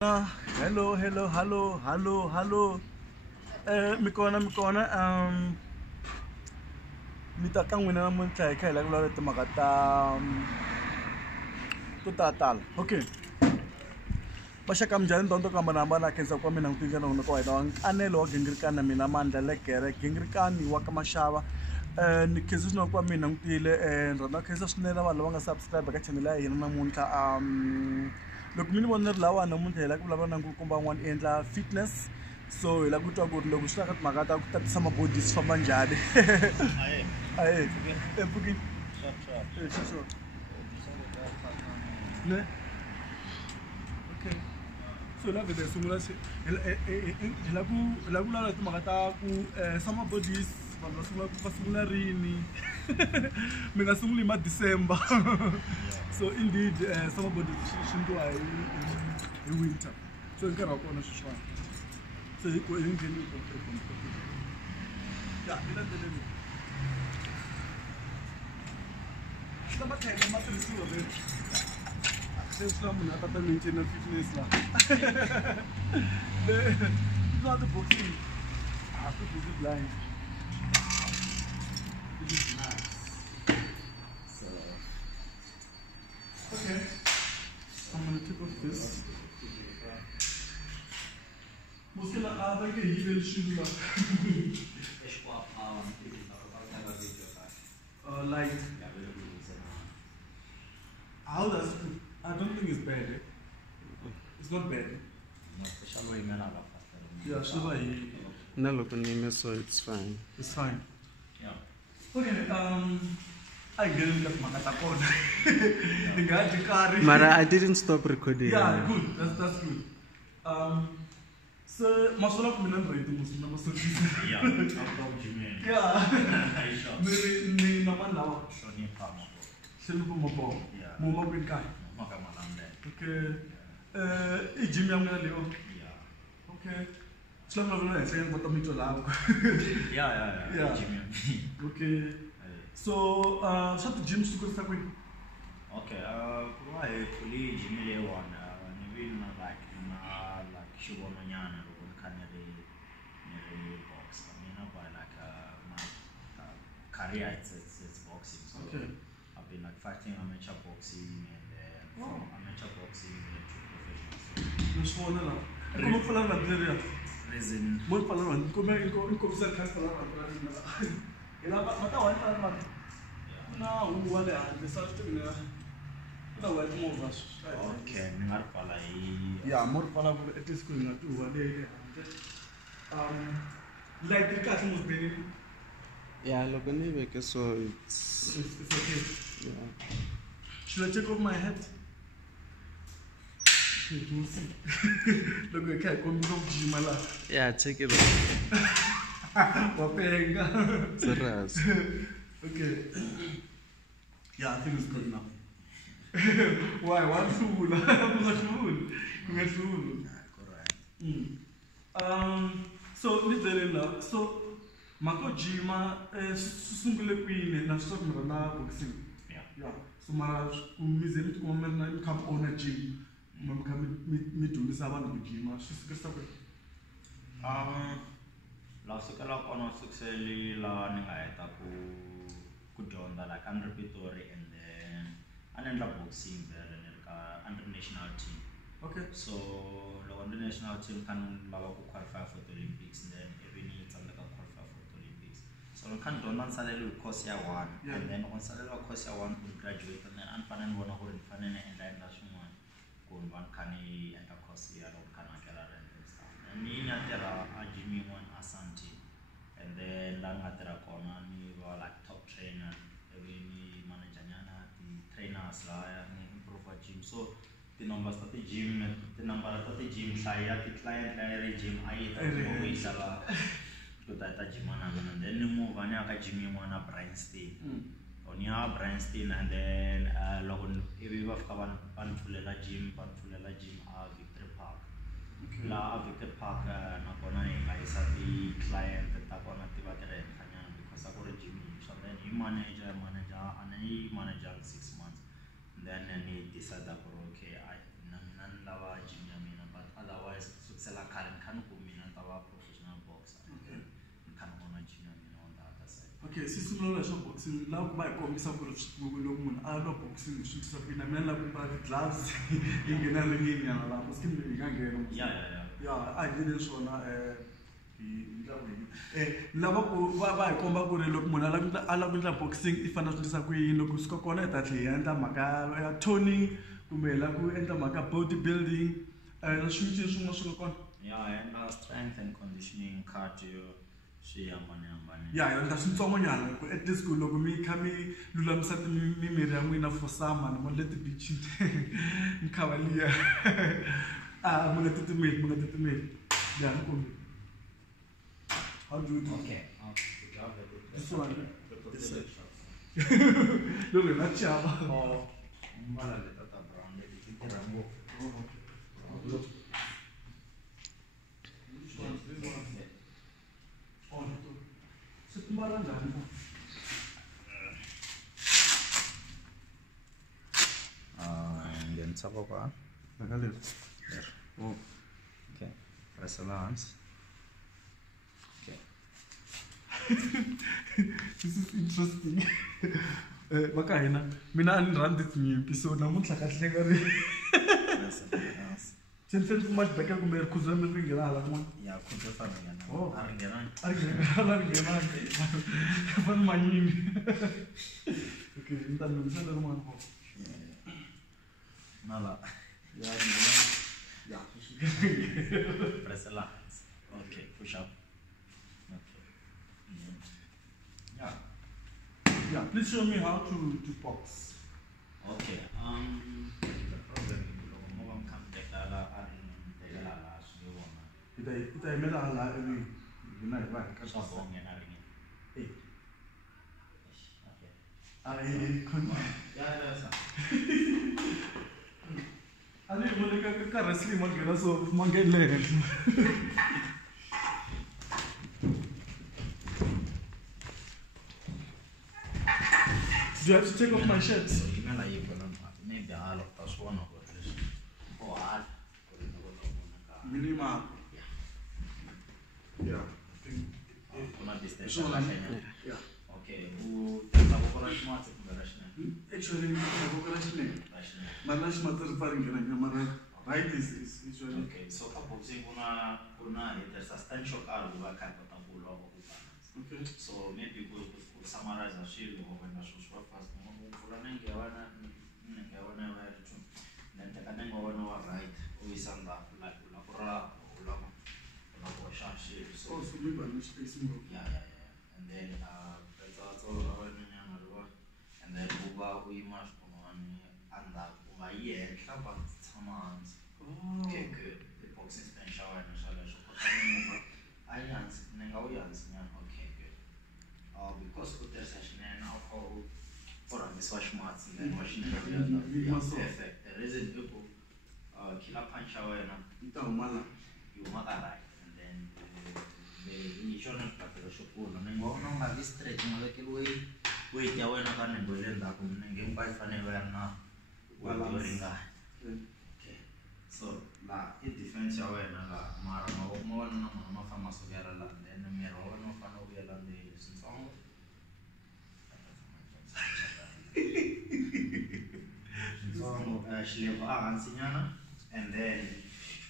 Hello, hello, hello, hello, hello. Mi kona. Mi ta ka n'wina namuntlha hi kha hi la vulavula timhaka to tala. Okay. Maxaka minjhani ndhawu to hambanahambana khensa kwa mina n'witini ka nona ka wena wa nkanelo wa gingirikani na mina Mandla Legere gingirikani wa ka Mashava. Ni khensa swinene kwa mina n'witile ni rhandza khensa swinene vanhu lava nga subscribe ka channel ya hina namuntlha. Loko mi ni vona ri lawa namuntlha hi la ku vulavula na nkulukumba wun'wana i endla fitness, so hi la ku twa ku ri loko swi ta ka timhaka ta ku tatisa mabodi swi famba njhani. Ahee empfukini sure. Ne? Okay. So la vele sungula hi la ku vulavula timhaka ta ku summer bodies vanhu va sungula rini. Mi nga sunguli hi December. So indeed summer bodies swi endliwa hi winter, so hi nkarhi wa kona sweswiwani. So hi ngheni ya hi landzeleni swi lava kha hi nga matirhisiwa vele sweswi la munhu a ta ta maintain fitness la not the boxing to be blind. This is nice. So okay, I'm gonna take off this. Musela aada ke hi vel shula. Light. How does it? I don't think it's bad. It's not bad. Yeah, sure. No, look on him, so it's fine. It's fine. Yeah. Okay. I didn't get my catacomb. Mara, I didn't stop recording. Yeah, good. That's good. So, masola kumina nreiti musina masokisi. Yeah, no problem. Yeah. Ni naman lawa. Shoni pamo. Selu pumapo. Yeah. Muma kwinkai. Maka malamde. Okay. Ijimi yamna leo. Yeah. Okay. Slang na sayang bottom ito lao. Yeah. Jimmy. Okay. So, sa to gym suko sa kwin. Okay. Kuwa fully Jimmy leo na nivin na like shubo manyana rukun kanere box. I mean, by like my career it's boxing. So Okay. I've been like fighting amateur boxing and then from amateur boxing to professional. Nishmo na lang. Kung pala na diliya. Reason. Mo pala man. Kung may sa kan pala man. Ila mata wala pala man. Na wala sa to na. Na wala mo vas. Okay, ningar pala Yeah, more pala at least ko na tu wala. Like the cat must be. Yeah, look on him, so It's okay. yeah. Should I take off my hat? We'll see. Look, I can't come from Jimala. Yeah, check it out. Wapenga. Serious. Okay. Yeah, I think it's good now. Why? One fool. I'm fool. correct. So, Nidela, so, Mako Jima, Sungule Queen, and stop na boxing. Yeah. So, my museum come on a gym. Me to Miss Avan with Jima. She's good stuff. La sukela kono successfully la ningaeta ku jonda like under Pitori and then under boxing there and under national team. Okay. So the under national team can lava ku qualify for the Olympics and then every needs and qualify for the Olympics. So we can do non salary course year 1 and then on salary course year 1 we graduate and then unfanen bona go unfanen and then that's one go one can enter course year on can and stuff. And me natera Jimmy one Asante and then langatera kona ni like top trainer every manager nyana the trainers la improve gym. So the numbers at the gym, the number at the gym, saya the client and gym, I always sala to that gym and then move on a gym one a Bryanstein. On your Bryanstein and then logon every of Panfulela gym, Victory Park. La Victory Park Nakona is at the client Takona Tibatera because I got a gym. So then you manager and he manager 6 months. Then he decided okay, I Okay, sisimola swa boxing la ku va hi kombisa ku ri swibuku loko munhu a lwa boxing hi swi tisa kwini mina la ku mbala ti-gloves yi nghena ringini nyana laha masiku hi nga nghena ya a hi endleni swona lava ku va hi komba ku ri loko munhu a lava ku endla boxing i fanele swi endlisa ku yini loko swi kona hi ta tlhela hi endla mhaka ya toning kumbe hi lava ku endla mhaka body building swin'wana swin'wana swi nga kona endla strength and conditioning cardio swi hambanahambane ya hi endla swintsongonyana ku at least ku loko mi kha mi lulamisa mimiri ya n'wina for summer ni mo le ti-beachini mi khavaliya mi nga titimeli ya ni kombi how do you do this one loko hi na chava mbala leta ta brown leti ti tirha ngopfu nghenisa kokwana okay press hands okay this is interesting vaka hina mina a ni rhandzi tinyimpi so namuntlha kahle ka ri Sense much better to make Kuzam ring hala kuma. Ya khudza fana na. Oh, aringena. Van manyini. Okay, inta nisa le man ho. Nala. Ya. Ya. Press the lines. Okay, push up. Okay. Yeah. Yeah, please show me how to box. Okay. The problem Ita imela ala ewi gina iba kasha bonge na ringi. Okay. Ai kon. Ya sa. Ali mole ka wrestling magena so mangele. Do you have to take off my shirt? Imela yiko na maybe all of us one of this. Oh, all. Minima. Yeah. Kuna distance. Yeah. Okay. Who tabokora smart kumberashna. Actually, tabokora shne. Mana smart referring kana mara right is usually. Okay. So boxing kuna there's a stand shock out of ka tabulo okupana. Okay. So maybe go summarize a shield or when the social fast fulana ngewana where to then takana ngona right uyisanda la kura ulama unakosha shield. So we can space more. Yeah. And then that's all our nyanga and then uba uyimash kumani anda ungayenhla but tamanzi. Okay, good. The boxing stand shower and shala shokota ayansi nenga uyansi nyanga. Okay, good. Because the session now for this wash mats and then washing perfect. The reason people killer punch away na you makarai and then the initial practice shopula nengo no this straight molecule way ya wena kana ngolenda kumnenge mbayifane wena wadoringa. Okay, so la it defense ya wena la mara mawona na mafama so yara la then mero no fano yala de sinfong. So shileva ansinyana and then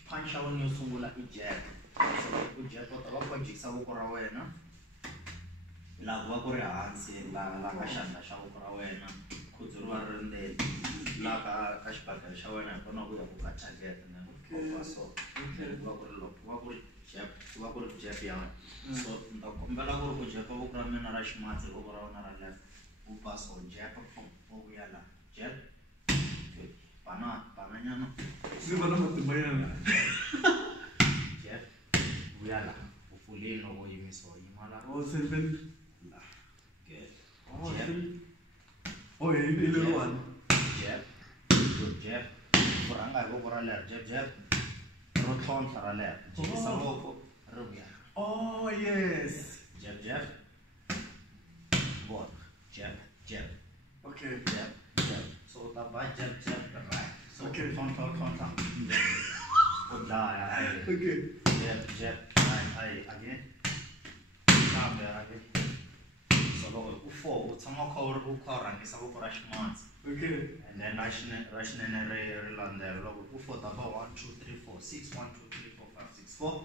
punch on your sungula ijab. So ijab utaba jiksa ukora wena. La wakore ansi la kashanda sha ukora wena. Kudzurwa rende la ka kashpaka sha wena kona kuya ku target na. So wakore jab ya. So ndakombela ku jab ukora mena rashmatse ukora na left. Upas or jab or yala jab. Pana nyana. Sibana matumayana. Jab uyala ufuli no oyimiso yimala. Oh, seven. Good. Oh, jab. Oh, yeah, the little one. Jab. Good jab. Kuranga go kora left jab. Roton tara left. Jisa loko rubya. Oh, yes. Jab. Good. Jab. Okay. Jab. So the jab right. So okay. Ton. Okay. Jab. Right. Again. Come there again. So so loko u4 u tshama kha u kha rangisa voko ra ximatsi. Okay. And then ra xinene ri landzela loko u4 ta ba 1 2 3 4 6 1 2 3 4 5 6 4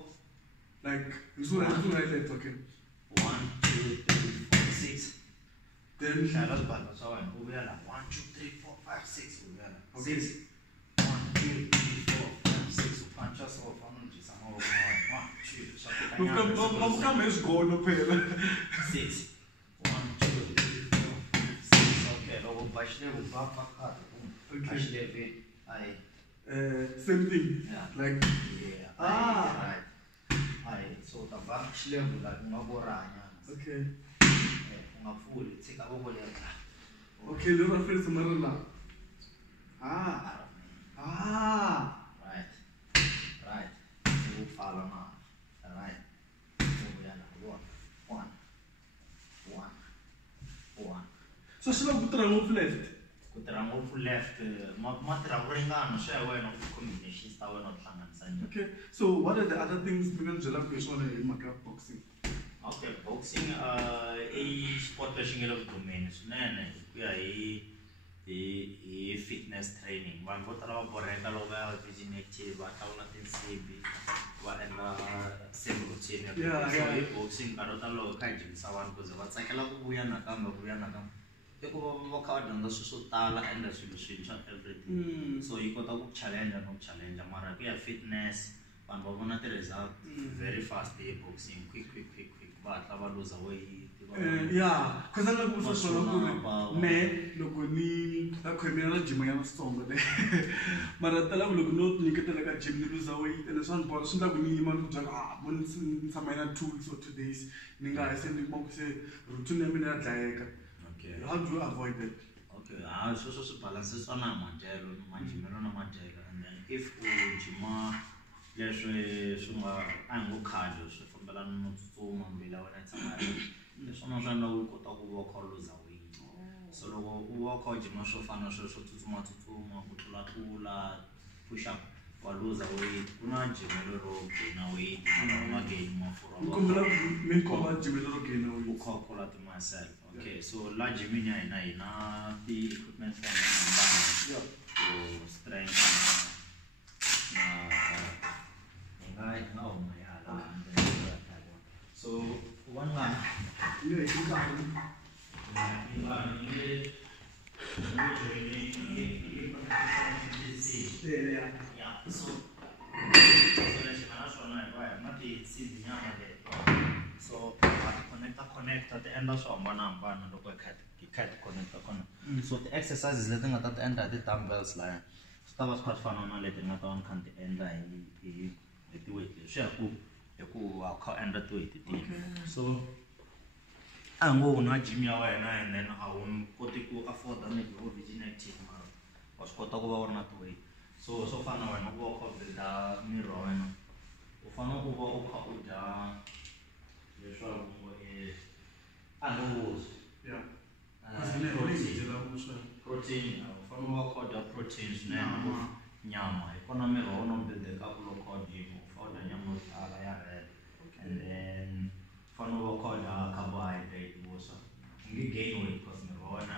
Like it's right left, okay. 1 2 3 4 6 Then hlala sibalo swa wena u vuya la 1 2 3 4 5 6 u vuya la Okay. 6 1 2 3 4 5 6 u puncha so fana njisa mavoko ma wena 1 2 swa ku Come is gone up here. 6 1 2 3 4 5 6 okay loko bashile u ba pa ka Okay. bashile ve ai Same thing. Yeah. Like yeah right ai so ta ba bashile u la ngaboranya okay. ungafuli tsika voko leri Okay, little first marla. right u follow na right uyana 1 So she like put move left. ku tirha ngopfu left ma tirha ku ringana swi ya hi wena ku combinations ta wena u hlanganisa njhani. Okay. So what are the other things mina byela ku hi swona hi mhaka ya boxing? Okay, boxing i sport lexi nga le ku dumeni swinene ku ya hi fitness training. Vanhu vo tala va borheka loko va ya vision active va hlawula tinsimbhi va endla same routine Yeah, so yeah. hi boxing nkarhi wo tala loko kha hi dyondzisa vanhu ku ze va tsakela ku vuya nakambe i ku va kha va dyondza swilo swo tala ende swilo swintshwa everything so yi kota ku challenge no challenge mara ku ya fitness vanhu va vona ti-result very fast hi boxing quick va hatla va lose weight Yeah, because I'm not going to me loko ni la khomela la gym ya Masongo le mara tala loko no nyiketela ka gym ni lose weight and so on board swi ndla ku ni yima ni ku byela bon tshama na 2 weeks or 2 days ni nga ha se ni ku se routine ya mina ya dlayeka. okay How do you avoid that? okay sweswo swi balansiswa na madyelo majimelo na madyelo and then if u jima leswi swi nga a hi ngo cardio swi fambelana no tsutsuma mbila wena yi tshama leswona swi endla u kota ku va kha u luza weight so loko u va kha u jima swo fana sweswo tsutsumatsutsuma ku tlulatlula push up wa luza weight ku na jimelo ro gaina weight u nga gain mafurha Ni kombela mi komba gym ro gain u weight. calculate to myself okay so la gym ya hina ti equipment ta hina to strength na huma ya la so one one Yeah, you got so connecta ti endla swo hambanahambana loko hi kha ti connecta kona so ti-exercises leti nga ta ti endla hi ti-dumbbells laya swi ta va swi kha swi fana na leti nga ta va ni kha ni ti endla hi ti-weight leswi ya ku hi ku va u kha u endla ti-weight tihi so a hi ngo u na gym ya wena and then a wu koti ku afforda maybe wo vision active mara wa swi kota ku va u ri na ti-weight so swo fana na wena ku va u kha u builda miri wa wena u fanele u va u kha u dya leswaku a hi ngo vuswa Yeah. protein u fanele u va u kha u dya protein swinene nyama hi kona miri wa wena u buildekaku loko u gym u fanele u dya nyama yo tala ya red and then u fanele u va u kha u dya carbohydrate vuswa u nge gain weight because miri wa wena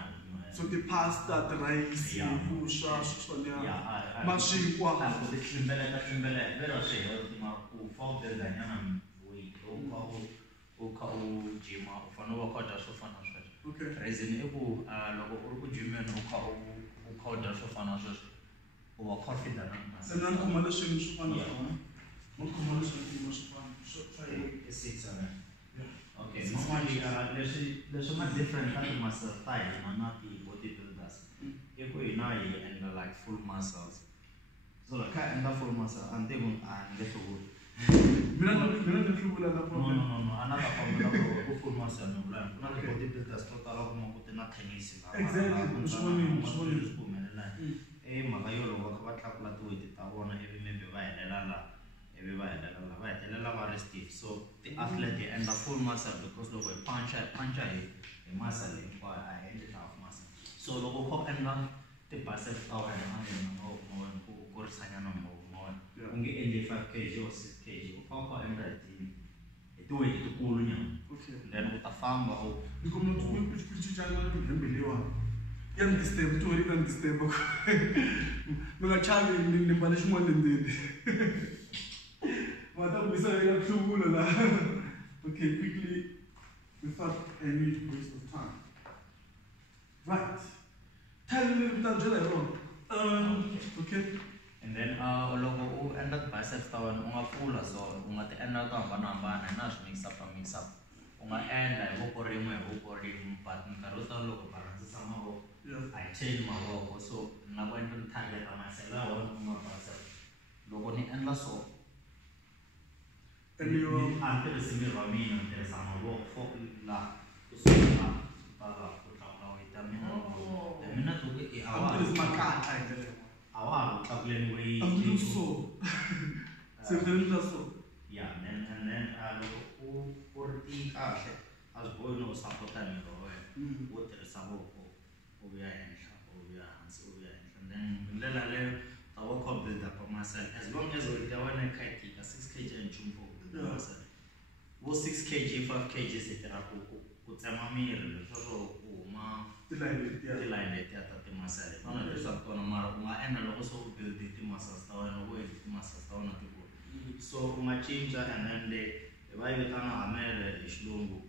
So the pasta, the rice, Yeah. vuswa, swona. yeah Mashinkwa. ku ti tlimbeleka vero swi healthy mara ku fa u builda nyana weight u kha u jima u fanele u va u kha u dya swo fana na sweswo Okay. reason i ku loko u ri ku jimeni u kha u dya swo fana na sweswo u va kha u fida na Se na khoma leswi swi fana swona. Mo khoma leswi swi fana. i 6 okay normally leswi ma different ka ti-muscle ta hina na ti-bodybuilders i ku hina hi endla like full muscles so loko kha endla full muscle a ni tivi a ni nge hluvuli Mina ni hluvula na problem. no a na ta kombela ku full muscle ni vula ku na ti-bodybuilders to tala u kuma ku ti na tennis Exactly. Uswonile. ku humelela i mhaka yo loko va kha va tlakula ti-weight ta vona ivi maybe va hetelela va hetelela va ri stiff so ti-athlete hi endla full muscle because loko hi puncha hi muscle hinkwayo a hi endli half muscle so loko u kha u endla ti-biceps ta wena na yena ma wena ku kurisanyana mavoko ma wena u nge endli 5 kg or 6 kg u kha u endla hi tiweight tikulu nyana. Okay. Then u ta famba u Ni kombela ku cincana na hembe leyiwani. Ya ni disturb, ti wena ni disturb. Mi nga chavi ni mbale xin'wana le ndzeni. Ma ta vuyisa eka ku hluvula la. Okay, quickly, without any waste of time. Right. Tell me a little bit okay. and then loko u endla biceps ta wena u nga pfula so u nga ti endla to hambanahambana na swi mix up u nga endla hi voko rin'we but nkarhi wo tala loko balansisa mavoko a yi cheli mavoko so na ku endla ni target myself laha wena u nga bicep loko ni endla so And you a ni tirhisi miri wa mina ni tirhisa mavoko for laha kusuka laha ku tlakula weight ya mina the minute u i I'm just my cat. a wa ha ku tlakuleni weight I'm doing so. So then that's so. yeah and then loko u ri ti kahle a swi bohi no support miri wa wena wo tirhisa voko u vuya henhla u vuya hansi u vuya henhla and then hi ndlela leyo ta va kha build up muscle as long as weight ya wena yi kha yi tika 6 kg and nchumu for ku build up muscle wo 6 kg 5 kg se tirha ku tsema miri leswaku ku huma ti-line letiya ta ti-muscle fana leswaku tona mara u nga endla loko so u build ti-muscles ta wena u endli ti-muscles ta wena ti kula so u nga cinca and then hi va yi vitana hamele hi xilungu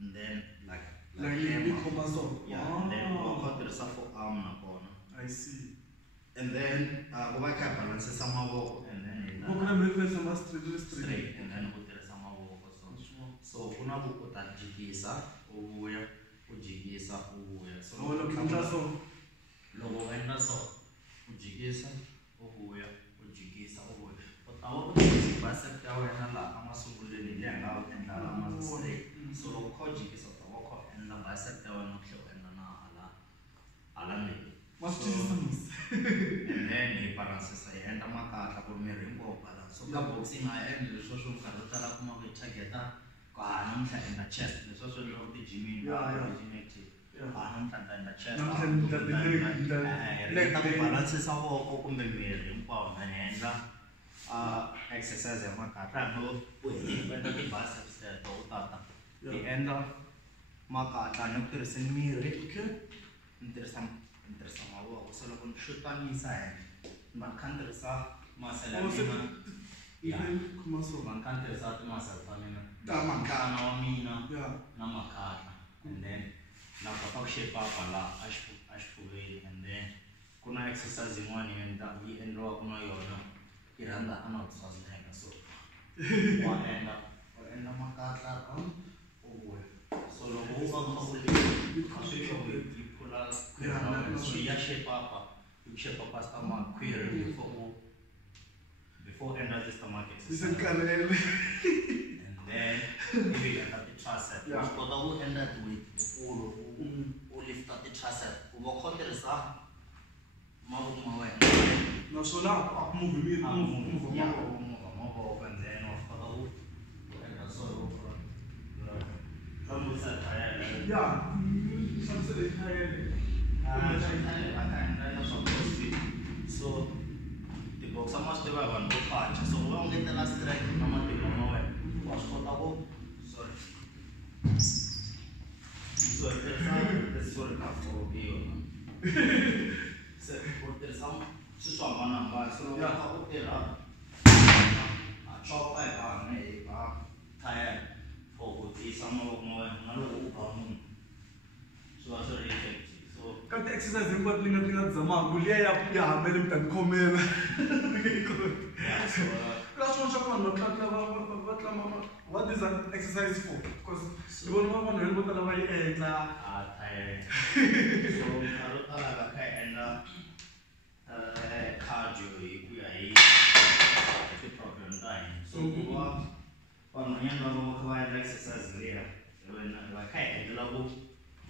and then like hammer. yeah and then u kha tirhisa forearm nakona I see. and then ku va kha balansisa mavoko and then straight and then u tirhisa mavoko so ku na ku u ta jikisa u vuya u jikisa u vuya so loko u endla so u jikisa u vuya u jikisa u vuya u ta va u tirhisa bicep ya wena laha masunguleni hi leyi nga wu endla laha straight so loko u kha u jikisa u ta va u kha u endla bicep ya wena u tlhela u endla na hala ndzeni and then hi balansisa hi endla makatla ku ri miri hinkwawo balance so ka boxing a hi endli leswiya swo nkarhi wo tala kuma ku hi targeta ku namuntlha endla chest leswiya swi endliwaka ti-gymini active namuntlha ni ta endla chest ku balansisa voko kumbe miri hinkwawo na ni endla exercise ya makatla hambi u endla ti-biceps teto u tata hi endla makatla ni ku tirhiseni miri ni tirhisa mavoko so loko ni xutanisa henhla ni va ni kha ni tirhisa muscle ya mina va ni kha ni tirhisa ti-muscle ta mina makana wa mina na makatla and then na kota ku shape up laha a xifuveni and then ku na exercise yin'wana yi endliwaka na yona yi rhandza Arnold Schwarzenegger so wa endla makatla u vuya so loko u va kha u kha swi yi phula so ya shape up stomach query before enter the stomach exercise and then maybe enter the tricep swi kota ku endla weight leyikulu u lifta ti-tricep u va kha u tirhisa mavoko ma wena naswona a ku move miri mavoko and then wa swi kota ku endla so so ti-boxer ma swi tiva hi vanhu vo pacha so ku va u ngetela strength na matimba ma wena wa swi kota ku so hi tirhisa leswisorikafo hi yona se u tirhisa swi swo hambanahambana so loko kha u tirha a chopa hi vanhu hi va tire for ku tiyisa mavoko ma wena na loko u ba munhu swi va swi ri effective so ka ti-exercise hinkwato ni nga zamaka liya ya hamele mi ta ni khomela ka swona swa ku vanhu va tlanga what is that exercise for because ni vona vanhu vanhu vo tala va yi endla so nkarhi wo tala va kha hi endla cardio hi ku ya hi ti-program ta hina so ku va vanhwanyana va loko va endla exercise liya va kha hi endlela ku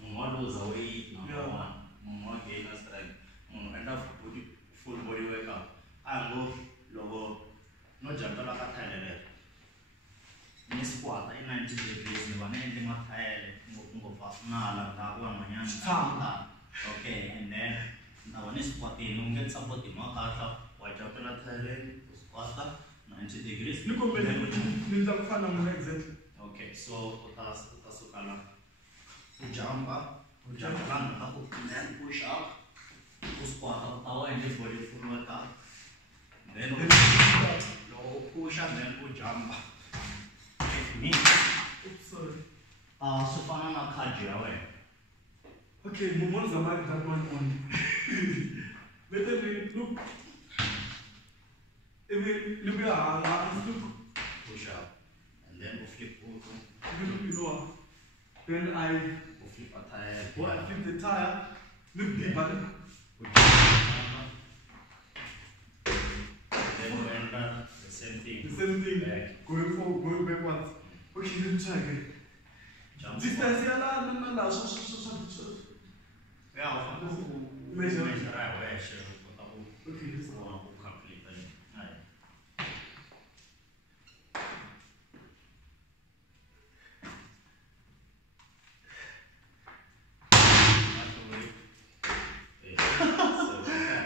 munhu wa luza weight number one munhu wa gainer strength munhu endla full body workout a ngo loko no jampela ka thayele lero ni squat i 90 degrees ni va ni endli mathayele ngopfungopfu na hala ndzhaku vanhwanyana okay and then na va ni squatini u nge support-i makatla wa jampela thayeleni u squata 90 degrees ni kombele ni ndza ku fana na n'wina exactly Okay, so utasukala ujamba lang ako then push up squat tawa and just body full workout then low push up then ujamba me Sorry. sufana na cardio Okay, Momon Zamak that one on. Let me look. Look push up and then we flip look. Then I we flip a tire flip the tire. Look deep button. then we enter the same thing The same thing. back Going forward, going backwards. Okay, let's try again. jump Distance yala so. yeah Measure. right where sure Okay, this one.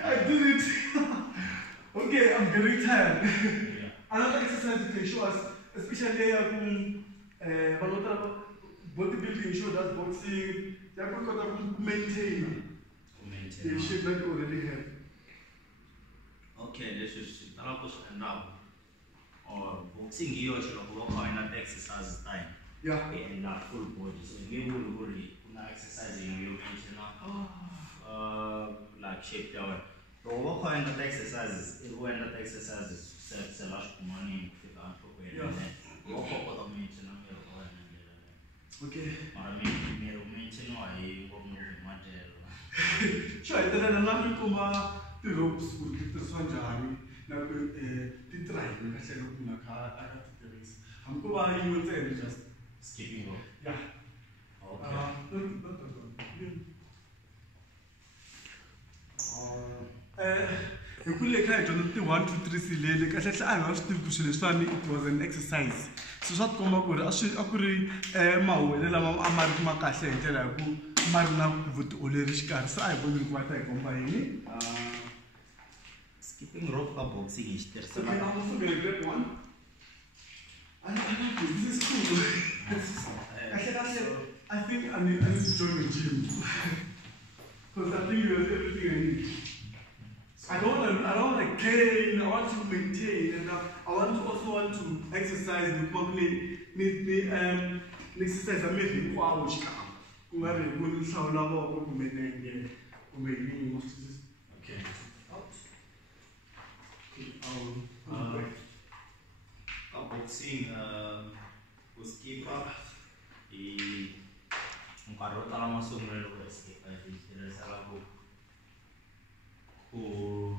I did it. Okay, I'm getting tired. Another exercise you can show us, especially bodybuilding show that boxing, they are going to maintain the shape that you already have. Okay, this is now or boxing here should exercise time. Yeah. And not full body. So we will exercising you like shape down. But what kind of exercises? When that exercises set a large money Yeah. Okay. Sure, then I'm going the ropes will get the Swanjani. Now, the try, I said, I'm going to just skipping rope. yeah. Okay. I don't know 1, 2, 3 silele kahle I was still to leswani it was an exercise so swa komba ku ri a ku ri mawele lama a ma ri ma kahle hi ndlela ya ku ma ri na vutiolori xikarhi se a hi voni ku va ta hi komba yini Skipping rope ka boxing is so I'm also going to grab one I like this is cool I think I need to join the gym because I think you have everything I need. I don't want to gain, I want to maintain, and I also want to exercise the company, exercise I make it for our child. Okay. Boxing skipper kalau masuk melalui skipper jadi salah warm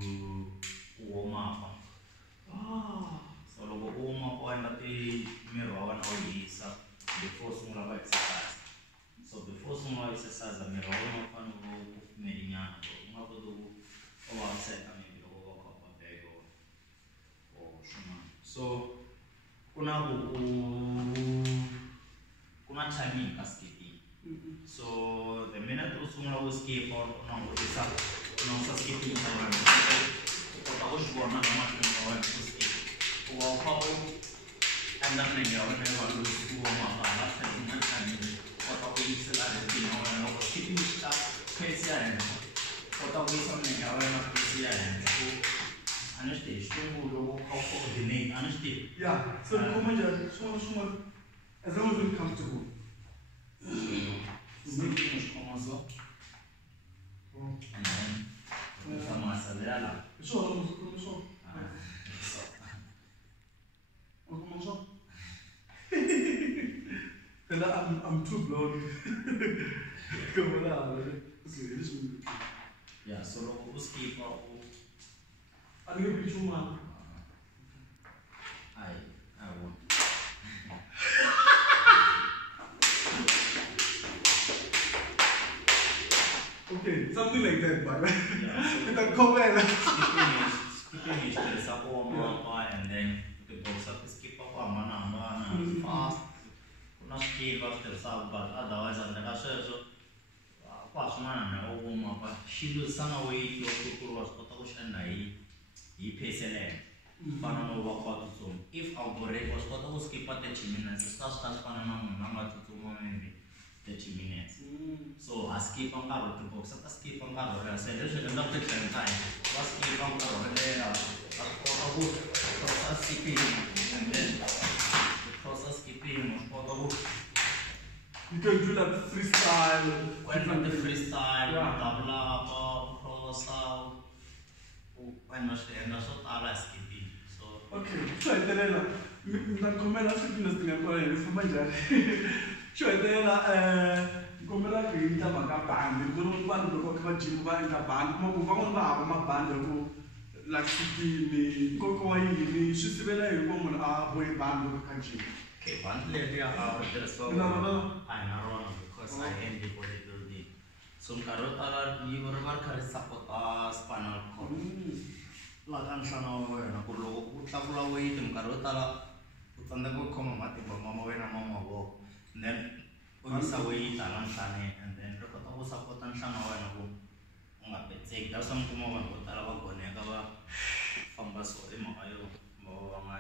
up. So logo warm up nanti merawan bisa before semula exercise. So before semula exercise merawan apa nu medinya atau apa tu awal set kami bilo apa bego or cuma. So kuna timing kaskiti. So the minute tu semula skip or nang bisa skipping time. Kau tahu mana macam skip. Kau anda mengira orang lu semua makan tapi macam ni. Kau tahu istilah ni orang skipping start kesian. Kau tahu istilah orang kesian. Anu stage tu lu kau coordinate anu stage. Yeah, so come on, semua as long as you're comfortable. So and then sama acelerar lá. Começou. And I'm too blown. Come on, Yeah, so o skipper I'm going to be too much. I want. Okay, something like that, but Yeah, with a comment. skipping is just a warm up and then the box up skipper mana fast. Kuna skip after sub but otherwise and the so pas mana na warm up. Shido sana weight yo kuru was kota kushana pace ele. fana no va kwa tsutsuma. If I'll go rate was kota ku skipa 30 minutes, start fana na munhu anga tsutsuma maybe 30 minutes. So I skip on caro to box, I skip on caro. I said, there's enough time. I skip on caro, and then I skipping, and then the process skipping was portable. You can do like freestyle. Went from the freestyle, double up, cross out. When I say, and that's what I skipping. So, Okay, so I tell you, I'm coming out to fitness thing. I'm going to my dad. So I tell you, ngomela rinda makabhandi ngizolo bantu lokho abajima bayingabhandi uma kuva ngomaba amabhandi ku la sipini koko wayini swisivela hi ko munhu a boye bandi lokho okay, one leg out there, so I'm not wrong because I end the bodybuilding. So, Karotala, you were working support spinal cord. Lakanshana, Kurlo, Tafla weight, and Karotala, put on the book, Mama, Mama, when a mama walk. Then, Unisaway, Talansane, and then Rokoto support and Shana, and a bit take. That's some Kuma, Talaba, Gonegava, Fambaso, Emayo, Moama,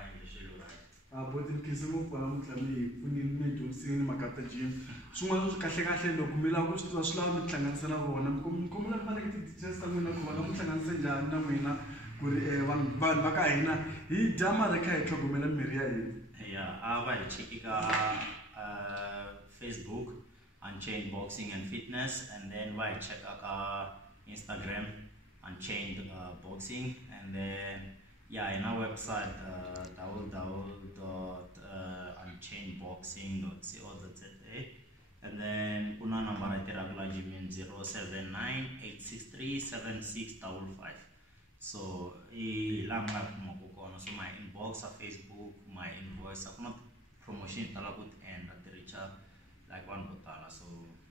Bothi mkhizimu kwa mhlawumbe kunimento usini makata gym swin'wana swi kahle kahle loko mi lava ku swi swi lava mi tihlanganisa na vona mikombela mi fanele ti teachers ta n'wina ku va nga mi hlanganisa njhani na n'wina ku ri vanhu va ka hina hi dya mara kha hi tlhogomela mirhi ya hina. Yeah, I va hi check Facebook Unchained Boxing and Fitness, and then va hi check Instagram Unchained Boxing, and then yeah, in our website www.unchainedboxing.co.za, and then kuna number at regular gym 079-863-7655. So so my inbox on Facebook, my invoice akuna promotion tala good end at the richer like one botala, so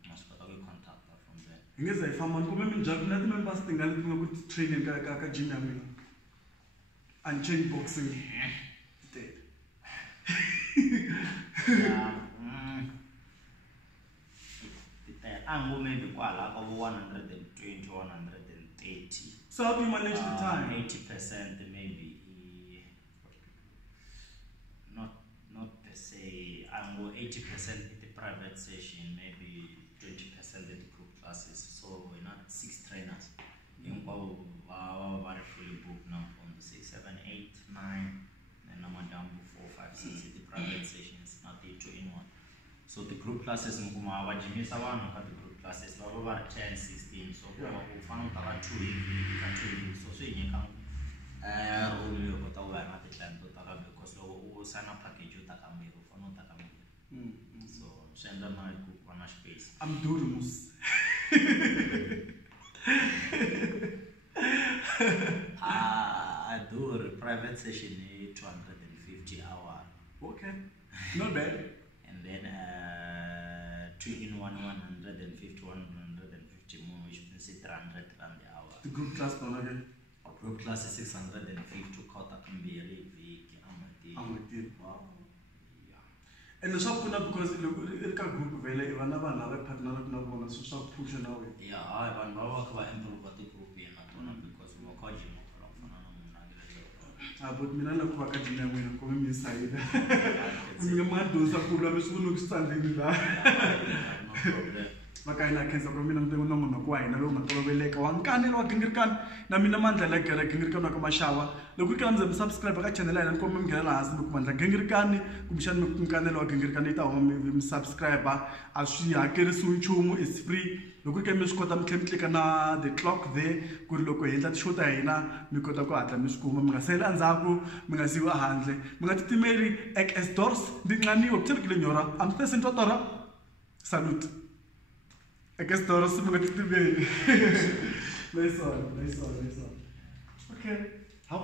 must contact her from there. Ingeza ifama kuma mi njalo na members tingali ku training ka gym ya mina. Unchained Boxing. I'm maybe quite like over 120, 130. So how do you manage the time? 80% maybe. Not per se. I'm 80% at the private session, maybe 20% at the group classes. So we're not 6 trainers. Very fully booked now on the 6, 7, 8, 9, and I'm down to 4, 5, 6 at the private sessions, not the 2-in-1. So the group classes, the group classes, over 10, 16. So we found out 2 weeks. So you can only go to where not the client because we sign a package you take for not so send them my group on a space. I'm doing this. I do a private session 250 hours. Okay, not bad. And then 2-in-1 150 more, which means 300 rand the hour. The group class again. Group class is 650 kota kumbiri viki amati. Wow. And the shop because it group vele vana vana va partner na vona so shop push na we. Yeah, I van bawa ka improve the group na tona because we call you for but mina la ku ka dina wena ko mi side. Mi ma dosa ku la mi sunu standing la. Makaina khensa ko mina mtengo nongo nakwa hina lo ngatoloveleka wankane lo gingirikana na mina mandla la gere gingirikana ka mashawa loko ka mze subscribe ka channel ya hina ko mi ngela la hasi ku mandla gingirikani kumshani mi nkane lo gingirikana ita ho mi subscriber a swi hakerisiwi nchumu is free loko ka mi swi kota mi click na the clock there ku ri loko hi endla ti-show ta hina mi kota ku hatla mi swi kuma mi nga seli endzhaku mi nga siyiwa handle mi nga titimeli XS Doors ndi nqaniwa ku tshembekile nyora am te sento tora salute XS Doors mi nga titimeli nice one. Okay, how